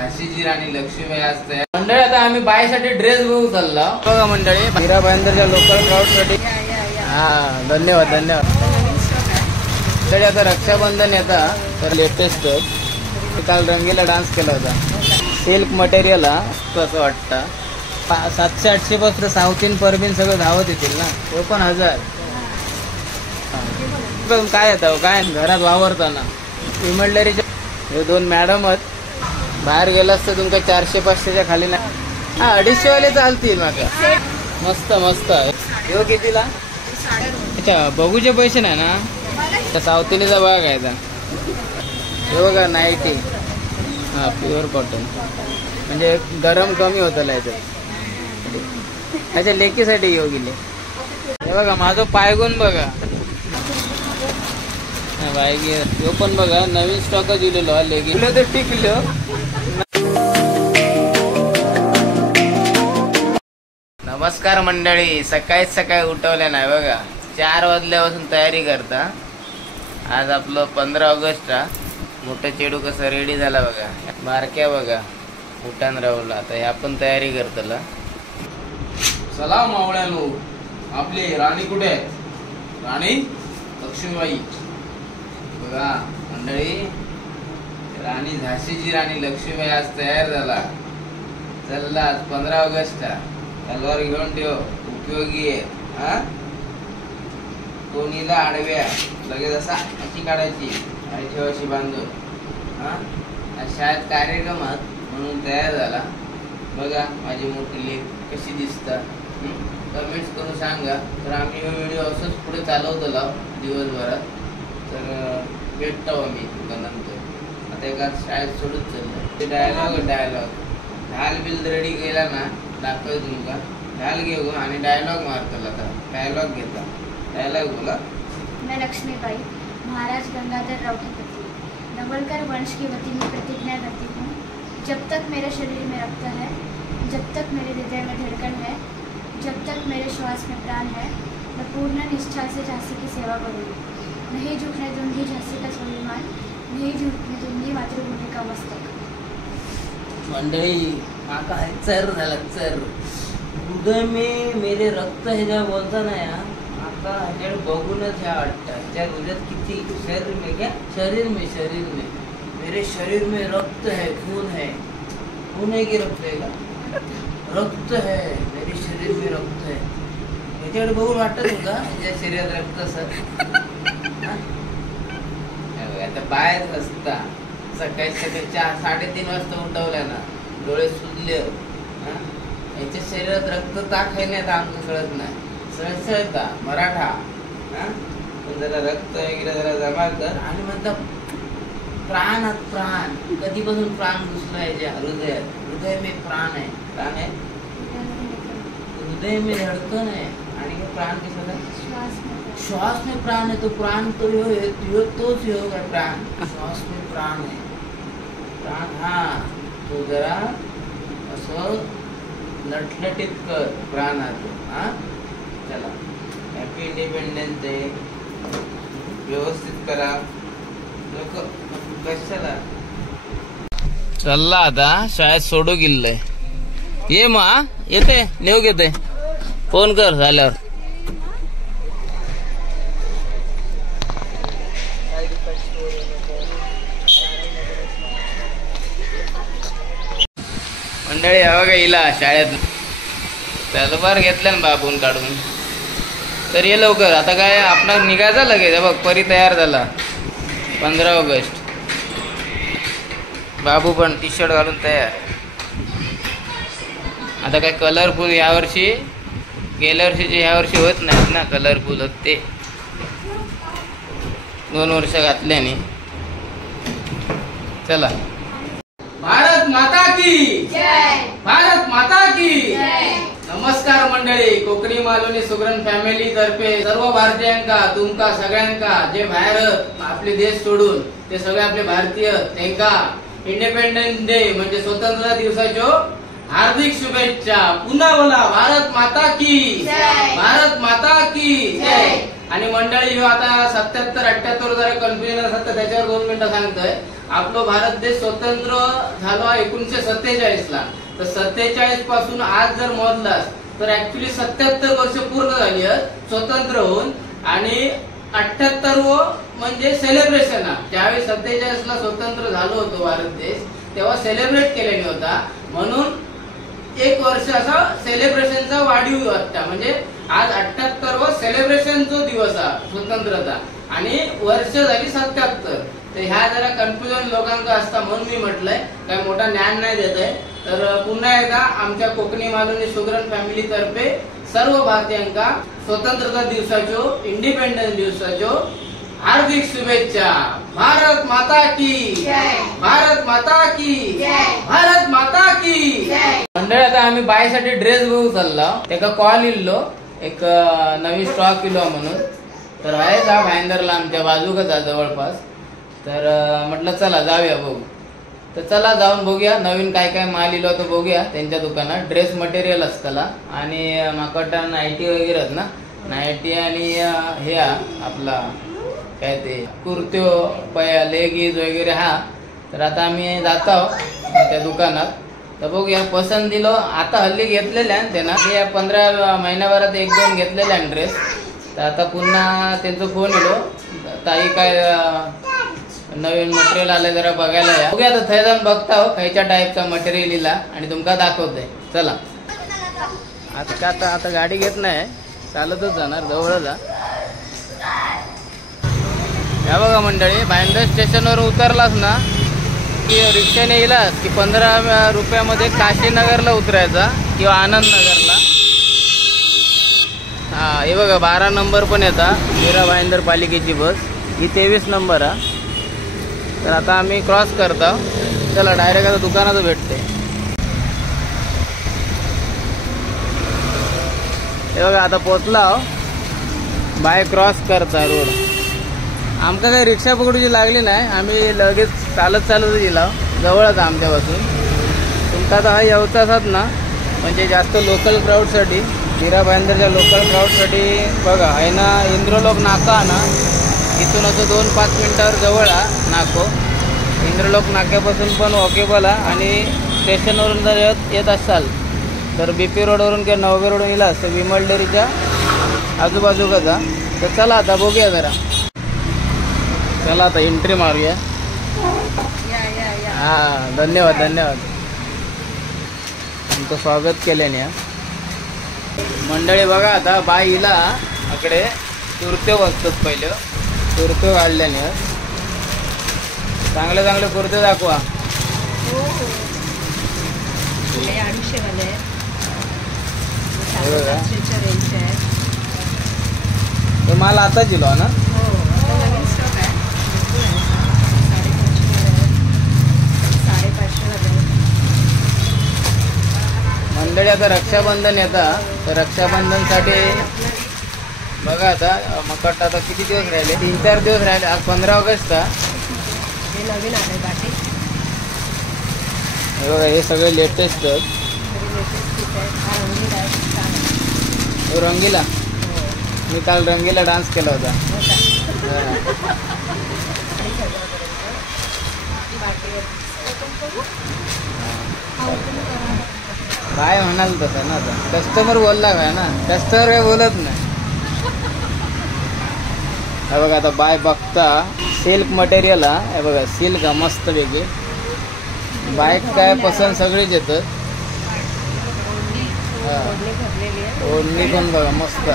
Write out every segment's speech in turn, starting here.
झाशीची राणी लक्ष्मीबाई असते. मंडळी आता आम्ही बायसाठी ड्रेस बघू चाललो बघा मंडळी. मीरा भाईंदरच्या लोकल क्राऊड साठी हा धन्यवाद धन्यवाद. तरी आता रक्षाबंधन येता तर लेटेस्ट काल रंगीला डान्स केला होता. सिल्क मटेरियल हा कसं वाटतं 700-800 पासून साऊथ इन परबीन सगळं धावत येतील ना. तो पण 1000 काय येतं काय घरात वावरताना इमडलरीच्या हे 2 मॅडमच बाहेर गेलास तर तुमका 400-500च्या खाली नाही. हा 250 वाले चालतील माका. मस्त मस्त. यो कितीला? अच्छा बघूचे पैसे नाही ना. तर साऊथ इंडियनचा बघा काय हे बघा नाईटी. हा प्युअर कॉटन म्हणजे गरम कमी होतं याच्यात. अच्छा लेकीसाठी येऊ गेले. हे बघा माझं पायगुण बघा यो पण बघा नवीन स्टॉकच दिलेलो लेगी तर टिकलो. नमस्कार मंडळी. सकाळी उठवल्या नाही बघा 4 वाजल्यापासून तयारी करता. आज आपलं 15 ऑगस्ट हा. मोठं चेडू कसं रेडी झाला बघा. बारक्या बघा उठान राहुला. आता ह्या पण तयारी करतला. चला मावळ्यानो आपली राणी कुठे आहे? राणी लक्ष्मीबाई बघा मंडळी. राणी झाशीची राणी लक्ष्मीबाई आज तयार झाला. चलला आज 15 ऑगस्ट तलवार घेऊन ठेव उपयोगी आहे. हा कोणीला आडव्या लगेच असा अशी काढायची आणि ठेव अशी बांधून. हा शाळेत कार्यक्रमात म्हणून तयार झाला. बघा माझी मोठी लेक कशी दिसतात. कमेंट्स करून सांगा. तर आम्ही हा व्हिडिओ असंच पुढे चालवतो दिवसभरात. तर भेटतो आम्ही नंतर. आता एका शाळेत सोडून चाललं. ते डायलॉग ढाल बिल रेडी केला ना दाखव तुमका. ढाल घेऊ आणि डायलॉग मारतो. आता डायलॉग घेता. डायलॉग बोला. मैं लक्ष्मीबाई महाराज गंगाधर राव की पत्नी नवलकर वंश की वती में प्रतिज्ञा करती हूँ, जब तक मेरे शरीर में रक्त है, जब तक मेरे हृदय में धड़कन है, जब तक मेरे श्वास में प्राण है, मैं पूर्ण निष्ठा से झांसी की सेवा करूँगी. नहीं झुकने दूंगी झांसी का स्वाभिमान, नहीं झुकने दूंगी मातृभूमि का मस्तक. मंडळी माका चर झाला चर. हृदय में मेरे रक्त है जेव्हा बोलता ना या आता ह्याच्याकडे बघूनच ह्या वाटतं. त्या हृदयात किती शरीर में क्या शरीर में मेरे शरीर में रक्त है खून है. खून है की रक्त है का? रक्त है मेरे शरीर में रक्त है. ह्याच्याकडे बघून वाटत तुमका ह्याच्या शरीरात रक्त असत. आता बाहेर असता सकाळी 3:30 वाजता उठवल्या ना डोळे सुजले. याच्या शरीरात रक्त टाक आहे नाही तर आमचं कळत नाही. सळसळता मराठा. पण जरा रक्त वगैरे जरा जमा कर आणि म्हणता प्राणात प्राण. कधीपासून प्राण घुसला याच्या हृदयात. हृदय में प्राण है. प्राण है हृदय में धड़कन है. आणि प्राण कशाला? श्वास में प्राण है. तो प्राण तो यो तोच यो काय प्राण. श्वास में प्राण है. प्राण हा तो जरा असं नटनटीत कर प्राणात. हा चला हॅपी इंडिपेंडन्स डे व्यवस्थित करा. लोक कशाला चालला आता शाळेत सोडू गेलंय. ये मा येते नेऊ घेते फोन कर झाल्यावर. मंडळी हवा का हिला शाळेत तलवार घेतल्या ना बाबून काढून. तर ये लवकर. आता काय आपला निघायचा लगेच. बघ परी तयार झाला 15 ऑगस्ट. बाबू पण टी शर्ट घालून तयार. आता काय कलरफुल यावर्षी गेल्या वर्षीचे ह्या वर्षी होत नाहीत ना कलरफुल होत ते 2 वर्ष घातल्याने. चला भारत माता की जय. भारत माता की जय. नमस्कार मंडळी. कोकणी मालवणी सुगरण फॅमिली तर्फे सर्व भारतीयांका तुमका सगळ्यांका जे बाहेर आपले देश सोडून ते सगळे आपले भारतीय त्यांका इंडिपेंडन्स डे म्हणजे स्वतंत्रता दिवसाच्या हार्दिक शुभेच्छा. पुन्हा बोला भारत माता की जय. भारत माता की जय. आणि मंडळी ह्यो आता 77-78 जरा कन्फ्युजन असतात तर त्याच्यावर 2 मिनिटं सांगतोय. आपलो भारत देश स्वतंत्र झालो 1947 ला. तर 47 पासून आज जर मोजलास तर ऍक्च्युली 77 वर्ष पूर्ण झाली आहेत स्वतंत्र होऊन. आणि 78 म्हणजे सेलिब्रेशन. ज्यावेळी 47 ला स्वतंत्र झालो होतो भारत देश तेव्हा सेलिब्रेट केलेला होता. म्हणून 1 वर्ष असा सेलिब्रेशनचा वाढीव वाटता. म्हणजे आज 78वा सेलिब्रेशन जो दिवस आहे स्वतंत्रता आणि वर्ष झाली 77. तर ह्या जरा कन्फ्युजन लोकांना असता म्हणून मी म्हटलंय काय मोठा ज्ञान नाही देत आहे. तर पुन्हा एकदा आमच्या कोकणी मालवणी सुगरण फॅमिली तर्फे सर्व भारतीयांका स्वतंत्रता दिवसाच्यो इंडिपेंडन्स दिवसाच्यो हार्दिक शुभेच्छा. भारत माता की जय. भारत माता की जय. भारत माता की जय. मंडळी आता आम्ही बायसाठी ड्रेस बघू चाललो. त्याका कॉल इल्लो एक नवीन स्टॉक इलो म्हणून. तर आहे का भाईंदरला आमच्या बाजूकच जवळपास. तर म्हटलं चला जाऊया बघू. तर चला जाऊन बघूया नवीन काय काय माल इलो तो बघूया त्यांच्या दुकानात. ड्रेस मटेरियल असतला आणि माकडा नाईटी वगैरे ना. नाईटी आणि हे आपला काय ते कुर्त्यो पया लेगीज वगैरे हा. तर आता आम्ही जात आहोत त्या दुकानात. तर बघूया पसंत दिलो. आता हल्ली घेतलेल्या त्यांना ते 15 महिन्याभरात 1-2 घेतलेल्या ड्रेस. तर आता पुन्हा त्यांचा फोन येलो ताई काय नवीन मटेरियल आलं जरा बघायला या. बघूया आता थंय जाऊन बघता हो खायच्या टाईपचा मटेरियल इला आणि तुमका दाखवतोय. चला आता गाडी घेत नाही चालतच जाणार जवळ जा. या बघा मंडळी भाईंदर स्टेशनवर उतरलास ना की रिक्षाने येईलास की 15 रुपयामध्ये काशीनगरला उतरायचा किंवा आनंदनगरला. हा हे बघा 12 नंबर पण येतात मीरा भाईंदर पालिकेची बस. ही 23 नंबर आहे. तर आता आम्ही क्रॉस करतो. चला डायरेक्ट आता दुकानात भेटते. हे बघा आता पोचला बाय क्रॉस करता रोड. आमका काही रिक्षा पकडूची लागली नाही. आम्ही लगेच चालत गेला जवळच आमच्यापासून. तुमचा आता हा येवचाच ना म्हणजे जास्त लोकल क्राऊडसाठी मीरा भाईंदरच्या लोकल क्राऊडसाठी बघा आहे ना इंद्रलोक नाका ना. इथून असं 2-5 मिनिटावर जवळ नाको. इंद्रलोक नाक्यापासून पण वॉकेबल आहे. आणि स्टेशनवरून जर येत असाल तर BP रोडवरून किंवा नवगे रोडवरून येला असतं विमल डेअरीच्या आजूबाजूकच. तर चला आता बघूया जरा. चला आता एंट्री मारूया. हा धन्यवाद तुमचं स्वागत केल्याने. मंडळी बघा आता बाय हिला इकडे कुर्ते बसतात. पहिलं कुर्ते काढल्याने चांगले कुर्ते दाखवा. तो माल आता दिलो ना. मंडळी आता रक्षाबंधन येतात. तर रक्षाबंधनसाठी बघा आता मकट आता किती दिवस राहिले 3-4 दिवस राहिले. आज 15 ऑगस्ट हे नवीन आले बाटे. हे बघा हे सगळे लेटेस्ट रंगीला. मी काल रंगीला डान्स केला होता. काय म्हणाल तसं ना. आता कस्टमर बोलला काय ना. कस्टमर काय बोलत नाही. हे बघा आता बाय बघता सिल्क मटेरियल आहे बघा. सिल्क मस्त वेगळी. बाईक काय पसंत सगळीच येतात. ओढणी पण बघा मस्त.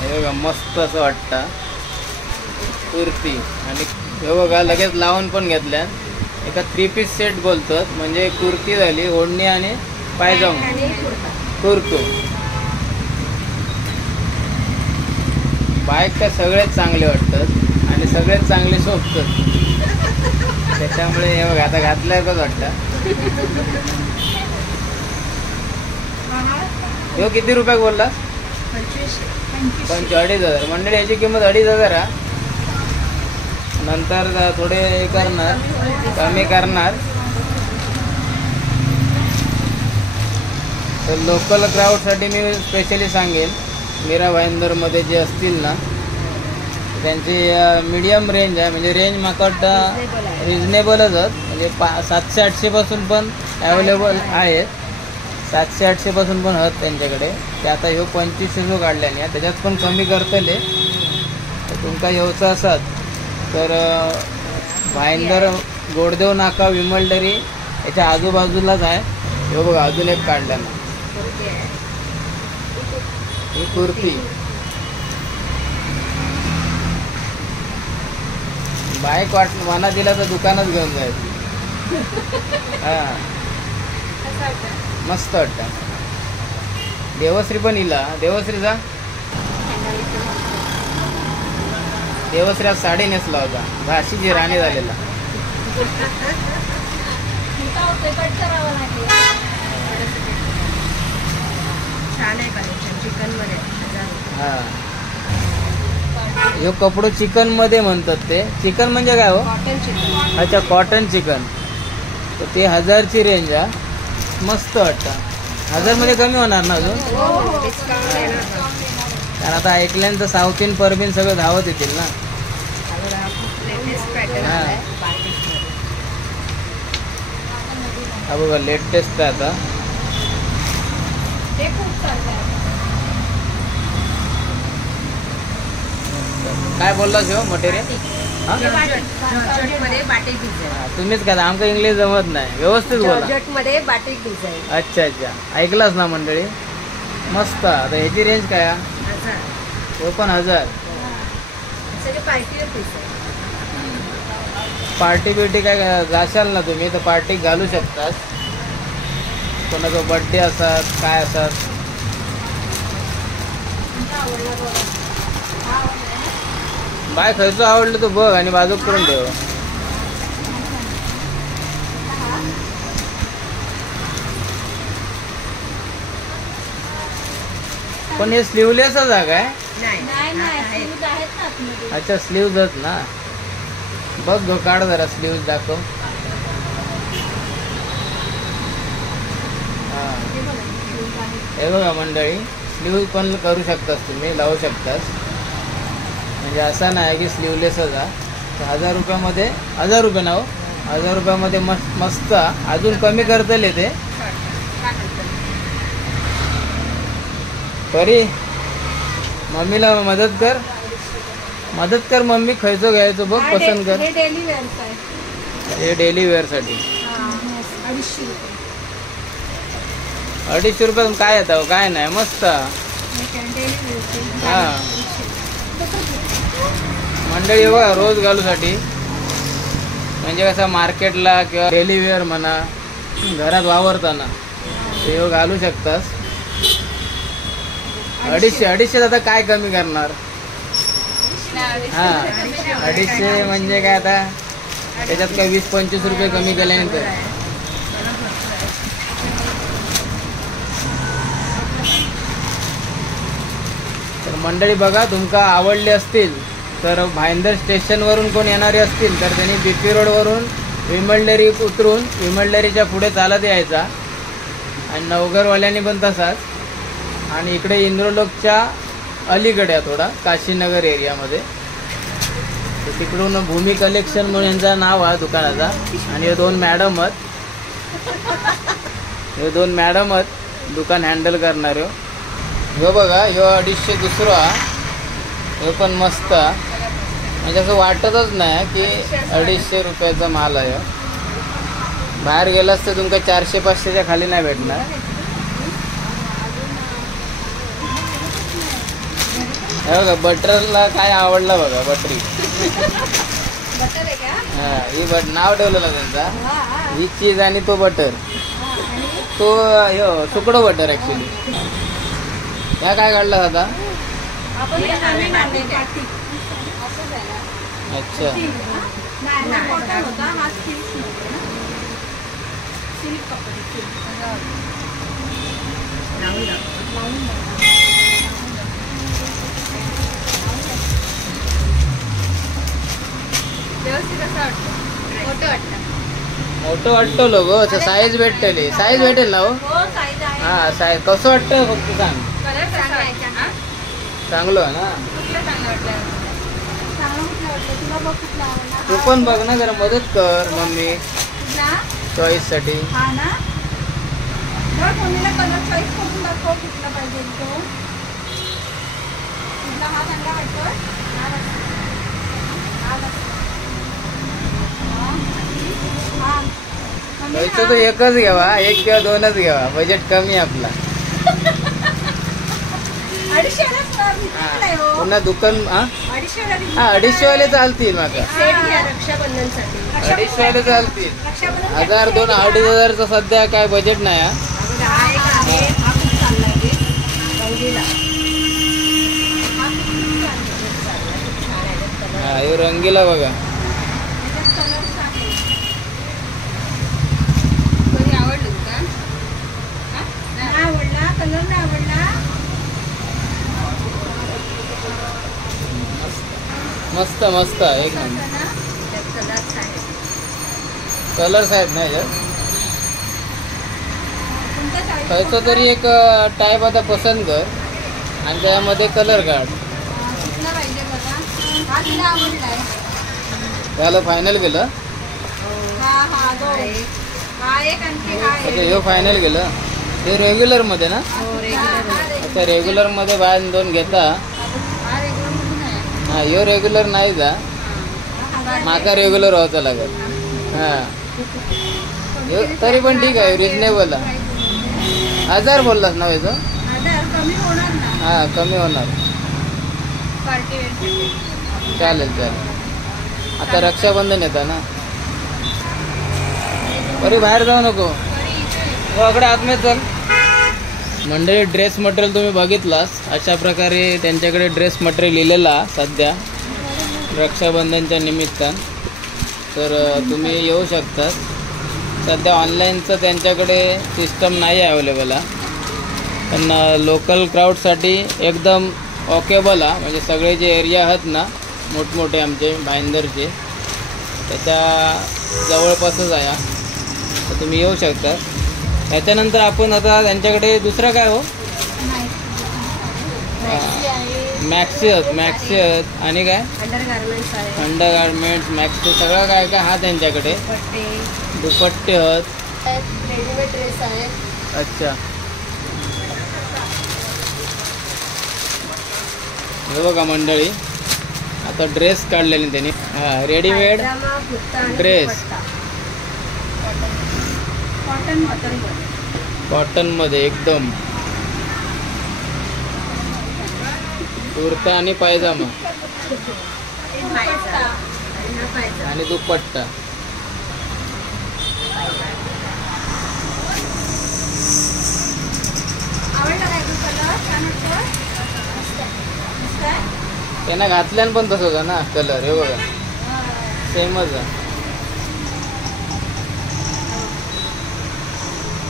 हे बघा मस्त असं वाटतं कुर्ती. आणि हे बघा लगेच लावून पण घेतल्या. एका 3 पीस सेट बोलतात. म्हणजे कुर्ती झाली ओढणी आणि पायजामा कुर्तो. बाईक काय सगळेच चांगले वाटतात आणि सगळेच चांगले शोभतात. त्याच्यामुळे हे बघा आता घातल्याच वाटतं. हे किती रुपये बोलला. 2,500 मंडळी. याची किंमत 2,500 आहे. नंतर थोडे करणार कमी करणार. तर लोकल क्राऊडसाठी मी स्पेशली सांगेन मीरा भाईंदरमध्ये जे असतील ना त्यांची मीडियम रेंज आहे, म्हणजे रेंज माका वाटतं रिजनेबलच म्हणजे 700-800 पासून पण अवेलेबल आहेत. 700-800 पासून पण आहेत त्यांच्याकडे. ते आता ह्यो 2500 काढल्याने त्याच्यात पण कमी करतले. तर तुमका येऊचं असत तर भाईंदर गोडदेव नाका विमलदरी याच्या आजूबाजूलाच आहे. ह्यो बघा अजून एक काढला ना, ही कुर्ती बाईक मना दिला तर दुकानच घेऊन जायचं. हा मस्त वाटतं. देवश्री पण इला. देवश्री जा. देवश्री आज साडी नेसला होता, झाशीची राणी झालेला. हा ह्यो कपडो चिकन मध्ये म्हणतात. ते चिकन म्हणजे काय हो? अच्छा, कॉटन चिकन. तर ते 1000ची रेंज आहे. मस्त वाटतं. 1000 मध्ये कमी होणार ना अजून? कारण आता ऐकल्यानंतर साऊथ इन परबीन सगळं धावत येतील ना. हा बघा लेटेस्ट आहे आता. काय बोलला शिव मटेरियल? तुम्हीच का आमचं इंग्लिश जमत नाही. व्यवस्थित बोला. अच्छा अच्छा, ऐकलाच ना मंडळी. मस्त. आता ह्याची रेंज काय? तो पण 1000. पार्टी बिर्टी काय जाशाल ना तुम्ही तर पार्टी घालू शकतात. कोणाचा बर्थडे असतात काय असतात. बाय खर्च आवडलं तो बघ आणि बाजूक करून ठेव. पण हे स्लीवलेसच आहे काय? अच्छा स्लीव्हच ना. बघ गो काढ जरा स्लीव्ह दाखव. हा हे बघा मंडळी, स्लीव्ह पण करू शकतास तुम्ही, लावू शकतास. म्हणजे असं नाही की स्लीवलेसच आहे. 1000 रुपयामध्ये 1000 रुपये ना हो, 1000 रुपयामध्ये मस्त. अजून कमी करतले ते. परी मम्मीला मदत कर मम्मी खायचं घ्यायचं बघ पसंत कर. हे डेली वेअर साठी 250 रुपये काय येतं? काय नाही, मस्त. हा मंडळी बघा रोज घालूसाठी, म्हणजे कसं मार्केटला किंवा डेली वेअर म्हणा घरात वावरताना ते घालू शकतास. 250 आता काय कमी करणार. हा 250 म्हणजे काय आता त्याच्यात काय 20-25 रुपये कमी केल्यानंतर. तर मंडळी बघा, तुमका आवडले असतील तर भाईंदर स्टेशनवरून कोण येणारे असतील तर त्यांनी BP रोडवरून विमलडेरी उतरून विमलडेरीच्या पुढे चालत यायचा. आणि नवघरवाल्यांनी पण तसाच. आणि इकडे इंद्रलोकच्या अलीकडे थोडा काशीनगर एरियामध्ये. तर तिकडून भूमी कलेक्शन म्हणून यांचं नाव आहे दुकानाचा. आणि हे दोन मॅडम आहेत दुकान हँडल करणारे. ह्यो बघा, ह्यो 250 दुसरा. हे पण मस्त, म्हणजे असं वाटतच नाही की 250 रुपयाचा माल आहे. बाहेर गेलास तर तुमका 400-500च्या खाली नाही भेटणार. हे बघा बटरला काय आवडला बघा, बटरी. हा ही नाव ठेवलेलं त्यांचा. ही चीज आणि तो बटर, तो सुकडो बटर ऍक्च्युली. ह्या काय काढला आता? अच्छा मोठं वाटतं लोगो. अच्छा साईज भेटेल ना हो. हा असं आहे. कसं वाटतं फक्त सांग. कलर कसा चांगला आहे, वाटतं? हा? चांगलं आहे ना. कुठलं चांगलं वाटलं? चांगला कुठला वाटतं तुला? बघ कुठला आवडला. तू पण बघ ना, जरा मदत कर मम्मी कुठला? चॉईस साठी. हा ना. बघ मम्मीला कलर चॉईस करून दाखव कुठला पाहिजे तो. कुठला हा चांगला वाटतोय? हा मस्त. हा मस्त. हा. मम्मीला पैसे तर एकच घ्यावा, एक किंवा दोनच घ्यावा, बजेट कमी आहे आपला. 250 वालाच ना, भेटत नाही हो. पुन्हा दुकान हा 250 वाला भेटत हा नाही. 250 वाले चालतील माका. सेट घ्या रक्षाबंधनसाठी. 250 वाले चालतील. रक्षाबंधन 1000 2 2,500 सध्या काय बजेट नाही हा. हा एक आहे, हा खूप चाललाय ते. रंगीला. हा खूप चाललाय, खूप छान आहे त्यात कलर. हा हे रंगीला बघा. त्याच्यात कलर्स आहे. कधी आवडलं का? हा? नाही आवडला कलर, नाही आवडला. मस्त मस्त एक नंबर. ना त्यात कलर्स आहेत. कलर्स आहेत ना याच्यात. कोणता चॉईस? खयचो तरी एक टाईप आता पसंत कर आणि त्यामध्ये कलर काढ. कुठला पाहिजे बघा. हा तिला आवडलाय. त्याला फायनल केलं. हा हा दो. हा एक आणखी हा अच्छा एक. ह्यो फायनल केलं. हे रेग्युलर मध्ये ना. हो, हा, रेग्युलर. हा रे. अच्छा रेग्युलर मध्ये बाहेर दोन घेता. हा रेग्युलर मधून आहे. हा ह्यो रेग्युलर नाही जा. हा, माका रेग्युलर व्हायचं लागत. हा ह्यो तरी पण ठीक आहे, रिजनेबल आहे. 1000 बोललास ना याचं. हजार कमी होणार ना. हा कमी होणार. Party wear. चालेल चालेल. आता रक्षाबंधन येतं ना. अरे बाहेर जाऊ नको. हो अकडे आतमध्ये चल. मंडळी ड्रेस मटेरियल तुम्ही बघितलास, अशा प्रकारे त्यांच्याकडे ड्रेस मटेरियल लिहिलेला सध्या रक्षाबंधनच्या निमित्तान. तर तुम्ही येऊ शकता. सध्या ऑनलाईनचं त्यांच्याकडे सिस्टम नाही आहे अवेलेबल आहे, पण लोकल क्राऊडसाठी एकदम वॉकेबल आहे. म्हणजे सगळे जे एरिया आहेत ना मोठमोठे आमचे भाईंदरचे, त्याच्या जवळपासच आहे, तर तुम्ही येऊ शकता. त्याच्यानंतर आपण आता त्यांच्याकडे दुसरं काय हो मॅक्सी आहेत आणि काय अंडर गार्मेंट्स आहे. अंडर गार्मेंट्स मॅक्सी सगळं काय काय हा त्यांच्याकडे. पट्टे, दुपट्टे आहेत. रेडीमेड ड्रेस आहे. अच्छा हे बघा मंडळी, आता ड्रेस काढलेले त्यांनी. हा रेडीमेड पायजामा, कुर्ता आणि ड्रेस. दुपट्टा. कॉटनमध्ये एकदम कुर्ता आणि पायजामा पायजामा. आणि हा पायजामा. आणि दुपट्टा. आवडला काय तू कलर? छान वाटतोय? मस्त आहे. त्यांना घातल्यान पण तसंच आहे ना कलर. हे बघा सेमच आहे.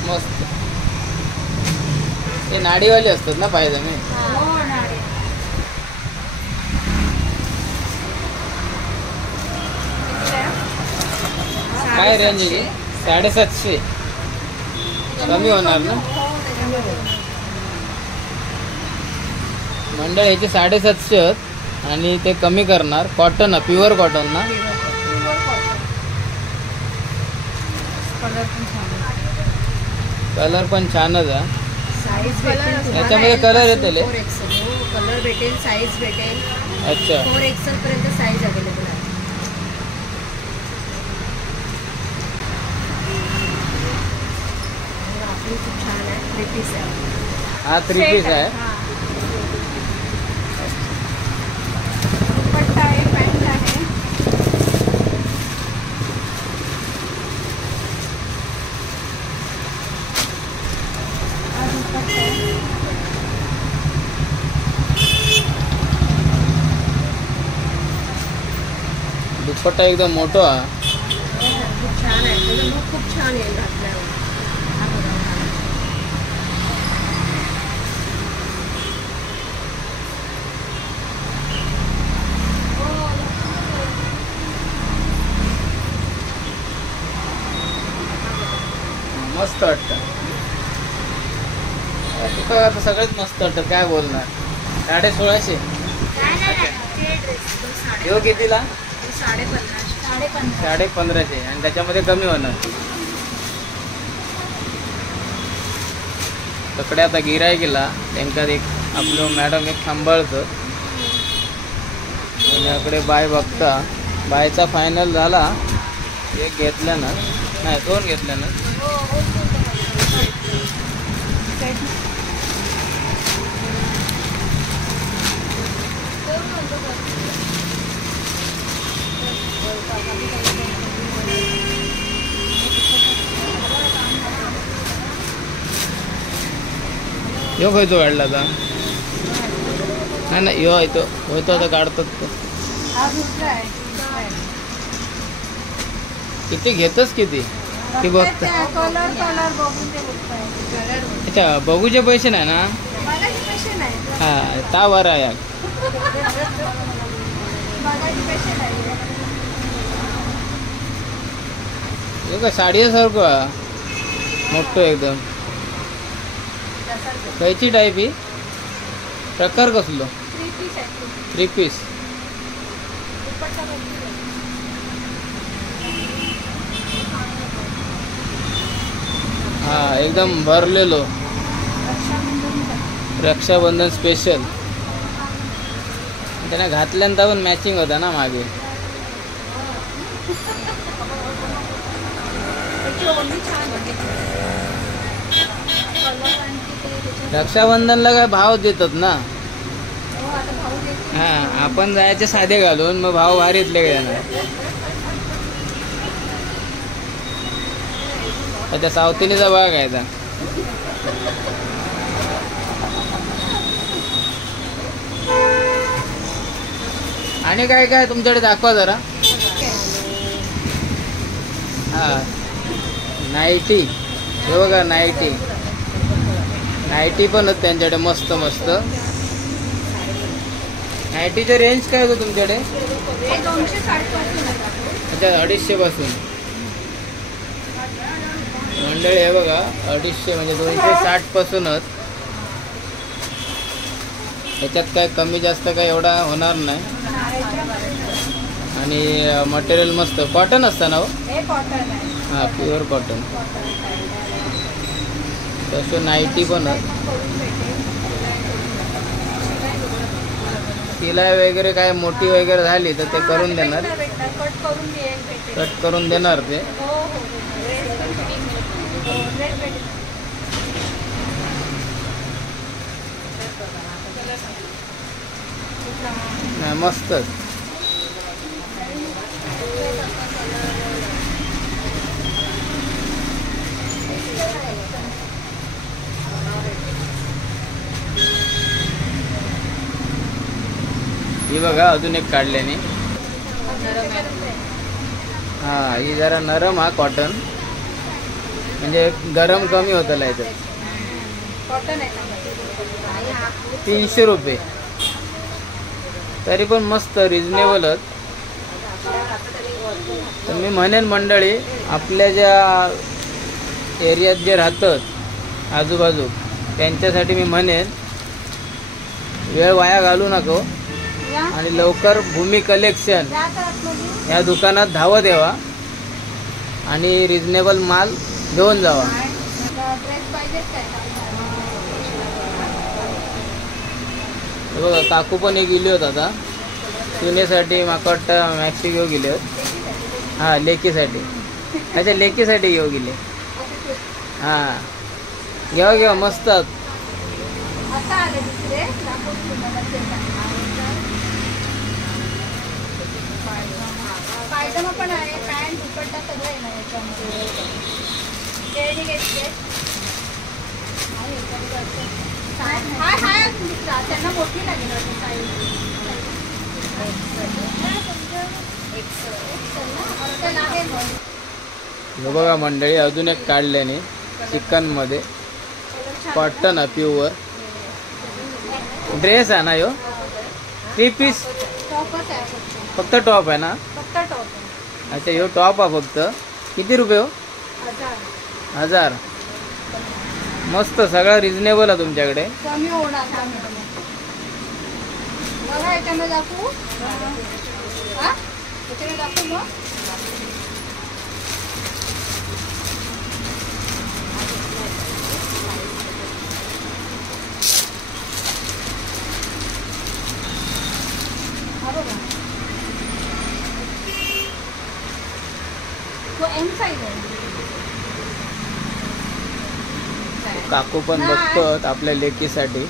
मस्त. ते नाडीवाले असतात ना पायजामे. हो ना रे. काय रेंज आहे? 750. कमी होणार ना मंडळ. ह्याचे 750 आहेत आणि ते कमी करणार. कॉटन आहे, प्युअर कॉटन ना. कलर पण छान आहे. कलर पण छानच आहे. साईज भेटेल तुम्हाला. याच्यामध्ये कलर येतील हे? 4XL. हो, कलर भेटेल, साईज भेटेल. अच्छा 4XL पर्यंत साईज अवेलेबल आहे. आपली खूप छान आहे. 3 पीस आहे. हा 3 पीस आहे. दुपट्टा आहे, पॅन्ट आहे. हा दुपट्टा आहे. दुपट्टा एकदम मोठा आहे. खूप छान आहे. त्याचा लुक खूप छान येईल घातल्यावर. हा बघा. मस्त वाटतं. बघा तर सगळ्यात मस्त वाटतं, काय बोलणार. 1650. ह्यो कितीला? 1550 आणि त्याच्यामध्ये कमी होणार. तकडे आता गिरायकीला त्यांच्यात एक आपलं मॅडम एक सांभाळतं आणि याकडे बाय बघता. बायचा फायनल झाला, एक घेतलं ना, नाही 2 घेतलं ना. यो खयचो काढला आता? नाही नाही, यो येतो होतो आता काढतात तो. किती घेतच किती ती बघत? अच्छा, बघूचे पैसे नाही ना? हा ता बरा यार. का साडीसारखं मोठं एकदम. खयची टाईप ही? प्रकार कसलो? 3 पीस. हा एकदम भरलेलो. रक्षाबंधन स्पेशल. त्याने घातल्यानंतर पण मॅचिंग होता ना मागे. रक्षाबंधनला काय भाव देतात ना. हा आपण जायचे साधे घालून, मग भाव भारीतले घेणार. त्या सावतीनीचा भाग आहे आता. आणि काय काय तुमच्याकडे दाखवा जरा. हा नाईटी, हे बघा नाईटी. नाईटी पण आहेत त्यांच्याकडे मस्त मस्त. नाईटीची रेंज काय होतं तुमच्याकडे? 250 पासून मंडळी. हे बघा 250 म्हणजे 260 पासूनच. ह्याच्यात काय कमी जास्त काय एवढा होणार नाही. आणि मटेरियल मस्त कॉटन असतं ना हो? हां प्युअर कॉटन. तसं नाईटी पण सिलाई वगैरे काय मोठी वगैरे झाली तर ते करून देणार. कट करून देणार ते. नाही मस्तच. ही बघा अजून एक काढल्याने. हा ही जरा नरम हा कॉटन, म्हणजे गरम कमी होतं याच्यात. 300 रुपये. तरी पण मस्त रिजनेबलच. तर मी म्हणेन मंडळी, आपल्या ज्या एरियात जे राहतात आजूबाजू त्यांच्यासाठी मी म्हणेन वेळ वाया घालू नको आणि लवकर भूमी कलेक्शन या दुकानात धावत यावा आणि रिजनेबल माल घेऊन जावा. बघा काकू पण एक गेली होत आता सुनेसाठी. माका वाटतं मॅक्सी घेऊ गेले होत. हां लेकीसाठी. अच्छा लेकीसाठी घेऊ गेले. हां घेवा घेवा मस्त. पायजमा पण आहे, पॅन्ट दुपट्टा सगळं येणार याच्यामध्ये. त्यांना मोठी लागेल बघा मंडळी अजून एक काढल्याने चिकन मध्ये कॉटन आहे प्युअर. ड्रेस आहे ना यो? 3 पीस फक्त टॉप आहे ना? अच्छा यो टॉप आहे फक्त. किती रुपये हो? 1000. मस्त सगळं रिजनेबल आहे तुमच्याकडे. कमी होणार बघा याच्यामध्ये दाखवू हा याच्यामध्ये दाखवू मग हा बघा तो एम साईज आहे. काकू पण बघतात आपल्या लेकीसाठी.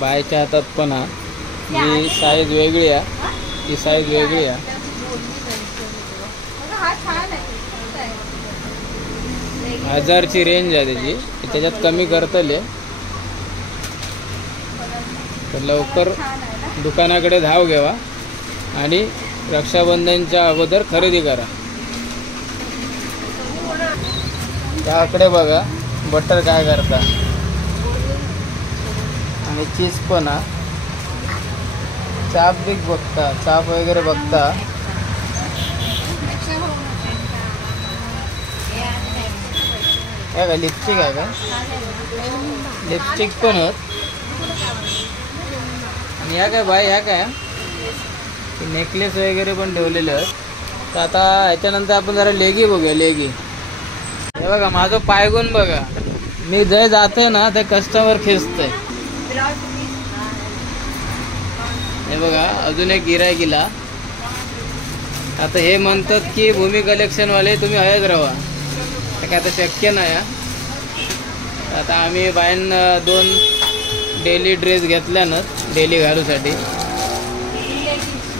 बायच्या हातात पण ही साईज वेगळी आहे, ही साईज वेगळी आहे. हा छान आहे 1000ची रेंज आहे त्याची. त्याच्यात कमी करतले तर लवकर दुकानाकडे धाव घ्यावा आणि रक्षाबंधनच्या अगोदर खरेदी करा. त्याकडे बघा बटर काय करता आणि चीज पण चाप बिग बघता, चाप वगैरे बघता. काय का लिपस्टिक आहे का? लिपस्टिक पण होत. आणि ह्या काय बाय ह्या काय नेकलेस वगैरे पण ठेवलेले आहेत. तर आता ह्याच्यानंतर आपण जरा लेगी बघूया. लेगी हे बघा माझं पायगुण बघा. मी जे जाते ना ते कस्टमर खेचतंय. हे बघा अजून एक गिराय गेला. आता हे म्हणतात की भूमी कलेक्शनवाले तुम्ही हयच राहा. तर काय आता शक्य नाही. आता आम्ही बाहेर 2 डेली ड्रेस घेतल्यानं डेली घालूसाठी.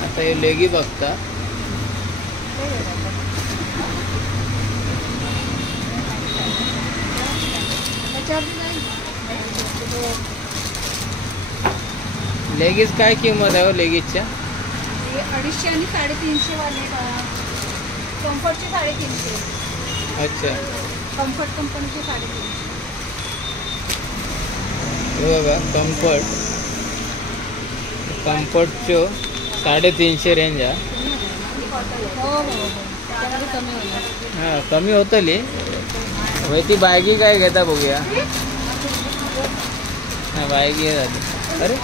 आता हे लेगी बघता. लेगीज काय किंमत आहे हो लेगीजच्या? 250 आणि 350 वाले कम्फर्टचे 350. अच्छा कम्फर्ट कंपनीचे 350. हे बघा कम्फर्टचे 350 रेंज आहे. हो त्यामध्ये कमी होणार. हां कमी होतली. वय ती बायगी काय घेता बघूया. हां बायगी झाली. अरे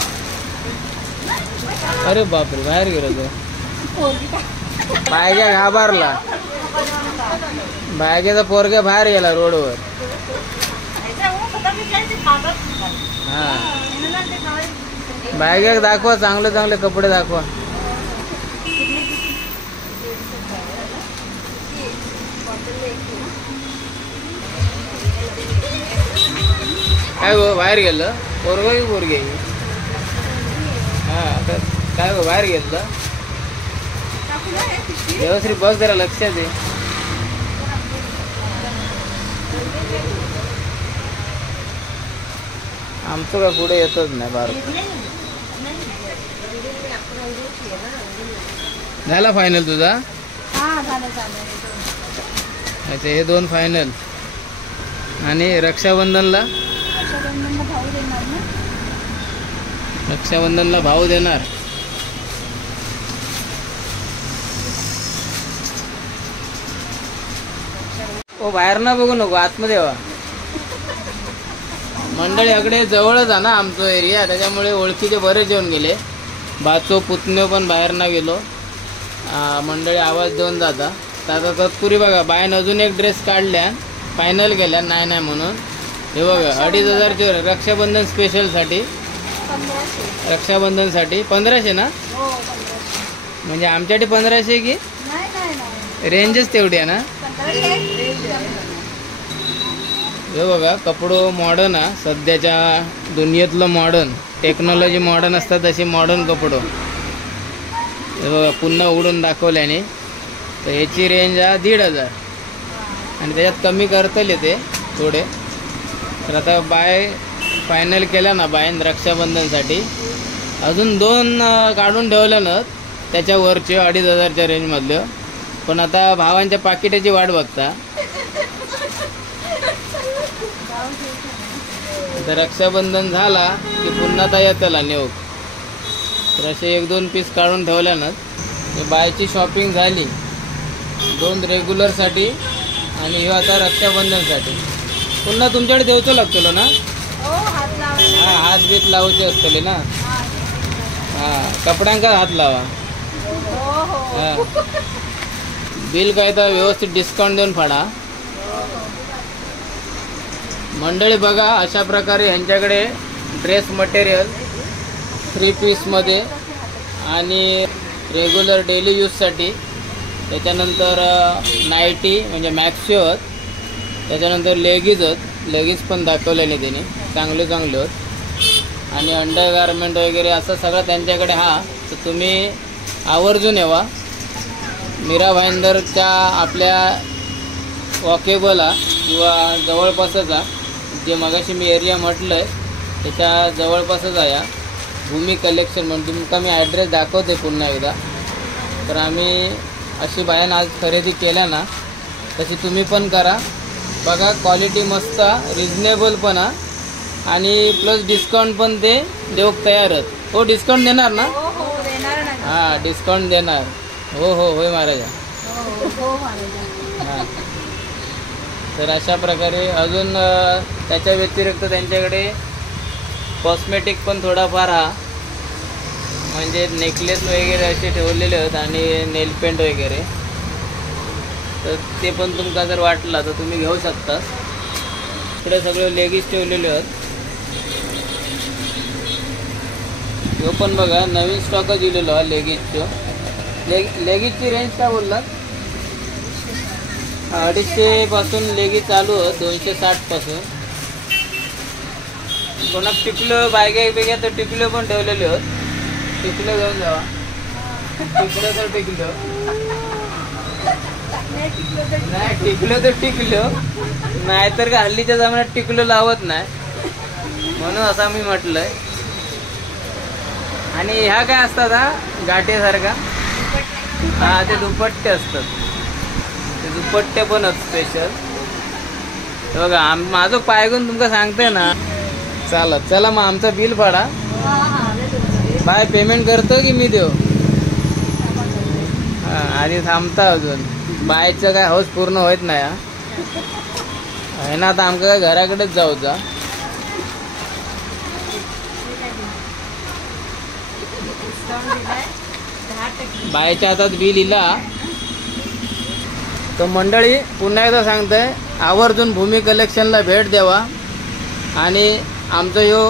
अरे बापरे बाहेर गेलो तो. बायग्या घाबरला. बायग्याचा पोरग्या बाहेर गेला रोडवर. हां बायग्या दाखवा चांगले चांगले कपडे दाखवा. काय गो बाहेर गेलं पोरगा की पोरगी? हां काय गो बाहेर गेलं. व्यवस्थित बघ जरा लक्षात दे. आमचं काय पुढे येतच नाही बार. झाला फायनल तुझा? हां झालं. अच्छा हे 2 फायनल. आणि रक्षाबंधनला भाऊ देणार ना. रक्षाबंधनला भाऊ देणार. ओ बाहेर ना बघू नको आतमध्ये व्हा. मंडळी अकडे जवळच आहे ना आमचं एरिया. त्याच्यामुळे ओळखीचे बरेच येऊन गेले. बाचो पुतण्यो पण बाहेर ना गेलो. मंडळी आवाज देऊन जाता. तर आता तत्पुरी बघा बायन अजून एक ड्रेस काढल्या फायनल केल्या नाही म्हणून. हे बघा 2500चे रक्षाबंधन स्पेशलसाठी. रक्षाबंधनसाठी 1500 ना. म्हणजे आमच्यासाठी 1500 की रेंजच तेवढी आहे ना. हे बघा कपडो मॉडर्न आहे. सध्याच्या दुनियेतलं मॉडर्न टेक्नॉलॉजी मॉडर्न असतात तशी मॉडर्न कपडो. हे बघा पुन्हा उडून दाखवल्याने. तर याची रेंज आहे 1500 आणि त्याच्यात कमी करतले ते थोडे. तर आता बाय फायनल केला ना बायन रक्षाबंधनसाठी. अजून 2 काढून ठेवलं ना त्याच्यावरचे 2500च्या रेंजमधलं. पण आता भावांच्या पाकिटाची वाट बघता. तर रक्षाबंधन झाला की पुन्हा तर येतला नेऊ. तर असे 1-2 पीस काढून ठेवल्यानं बायची शॉपिंग झाली. 2 रेग्युलरसाठी आणि हे आता रक्षाबंधनसाठी. पुन्हा तुमच्याकडे देवचो लागतलो ना? हो हात लावायला. हा, हात बीत लावचे असतले ना. हा, कपड्यांका हात लावा. हो हो. हा. बिल काय तर व्यवस्थित डिस्काउंट देऊन फाडा. मंडळी बघा, अशा प्रकारे यांच्याकडे ड्रेस मटेरियल 3 पीसमध्ये आणि रेग्युलर डेली यूजसाठी, त्याच्यानंतर नाईटी म्हणजे मॅक्सी होत, त्याच्यानंतर लेगीज होत. लेगीज पण दाखवलेले त्याने चांगले चांगले होत आणि अंडर गारमेंट वगैरे असं सगळं त्यांच्याकडे हा. तर तुम्ही आवर्जून येवा. मीरा भाईंदरच्या आपल्या वॉकेबला किंवा जवळपासचा, जे मगाशी मी एरिया म्हटलं आहे त्याच्या जवळपासच आहे भूमी कलेक्शन म्हणून. तुमका मी ॲड्रेस दाखवते पुन्हा एकदा. तर आम्ही अशी बायानं आज खरेदी केल्या ना, तशी तुम्ही पण करा. बघा, क्वालिटी मस्त, रिजनेबल पण आणि प्लस डिस्काउंट पण ते देऊक तयार आहेत. हो, डिस्काउंट देणार ना? हो हो देणार ना. हां, डिस्काउंट देणार. हो हो होय महाराजा. हो हो महाराजा. हां, तर अशा प्रकारे अजून त्याच्या व्यतिरिक्त त्यांच्याकडे कॉस्मेटिक पण थोडाफार हा, म्हणजे नेकलेस वगैरे असे ठेवलेले आहेत आणि नेल पेंट वगैरे. तर ते पण तुमका जर वाटला तर तुम्ही घेऊ शकता. इकडे सगळे लेगीज ठेवलेले आहेत. तो पण बघा, नवीन स्टॉकच दिलेलो आहे लेगीजचं. लेगीजची रेंज काय बोललात? 250 पासून लेगीज चालू आहेत, 260 पासून. कोणाक टिकलं बायग्या बेग्या तर टिकलं पण ठेवलेले आहेत. टिकलं घेऊन जावा. टिकलं तर टिकलं, नाही टिकलं तर टिकलं, नाहीतर का हल्लीच्या जमान्यात टिकलं लावत नाही, म्हणून असं मी म्हटलंय. आणि ह्या काय असतात हा गाठीसारखा? हा, ते दुपट्टे असतात. ते दुपट्टे पण आहेत स्पेशल. बघा, माझं पायगून तुमका सांगते ना. चालत चला, मग आमचं बिल फाडा. बाय पेमेंट करतो की मी देऊ? हां, आधी थांबता अजून. बायचं काय हौस पूर्ण होत नाही आहे ना. आता आमका काय घराकडेच जाऊचा. बायच्या हातात बिल इला. तर मंडळी पुन्हा एकदा सांगतोय, आवर्जून भूमी कलेक्शनला भेट द्यावा. आणि आमचा ह्यो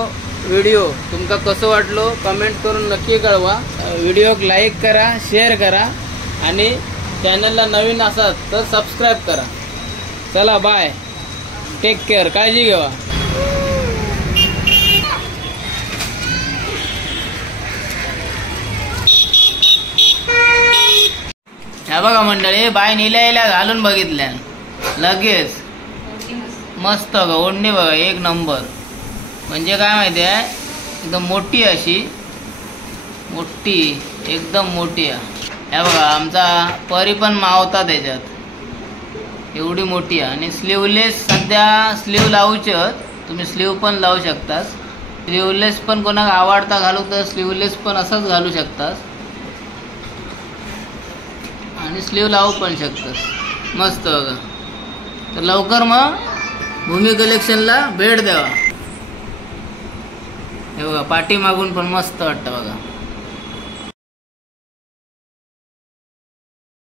व्हिडिओ तुमका कसं वाटलो कमेंट करून नक्की कळवा. व्हिडिओक लाईक करा, शेअर करा आणि चॅनलला नवीन असाल तर सबस्क्राईब करा. चला बाय, टेक केअर, काळजी घ्यावा. ह्या बघा मंडळी, बाय निल्या घालून बघितल्या लगेच मस्त. बघा ओढणी बघा, एक नंबर. म्हणजे काय माहिती आहे, एकदम मोठी अशी, मोठी एकदम मोठी आहे. ह्या बघा, आमचा परी पण मावता त्याच्यात, एवढी मोठी आहे. आणि स्लीवलेस सध्या स्लीव लावूचे तुम्ही, स्लीव पण लावू शकता. स्लीवलेस पण कोणाला आवडता घालू तर स्लीवलेस पण असंच घालू शकतास आणि स्लीव लावू पण शकतास. मस्त बघा. तर लवकर मग भूमी कलेक्शनला भेट द्यावा. हे बघा, पाठी मागून पण मस्त वाटतं बघा.